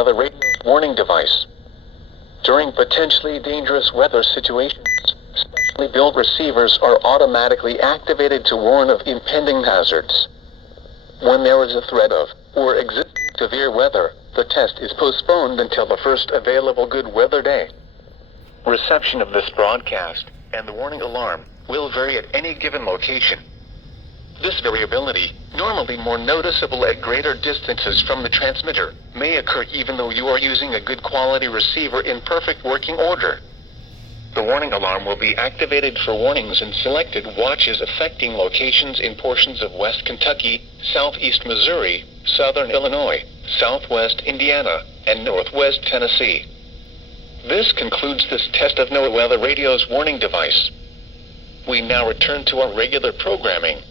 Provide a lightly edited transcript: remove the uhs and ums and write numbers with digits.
weather radio's warning device. During potentially dangerous weather situations, specially built receivers are automatically activated to warn of impending hazards. When there is a threat of, or existing severe weather, the test is postponed until the first available good weather day. Reception of this broadcast, and the warning alarm, will vary at any given location. This variability, normally more noticeable at greater distances from the transmitter, may occur even though you are using a good quality receiver in perfect working order. The warning alarm will be activated for warnings in selected watches affecting locations in portions of West Kentucky, Southeast Missouri, Southern Illinois, Southwest Indiana, and Northwest Tennessee. This concludes this test of NOAA Weather Radio's warning device. We now return to our regular programming.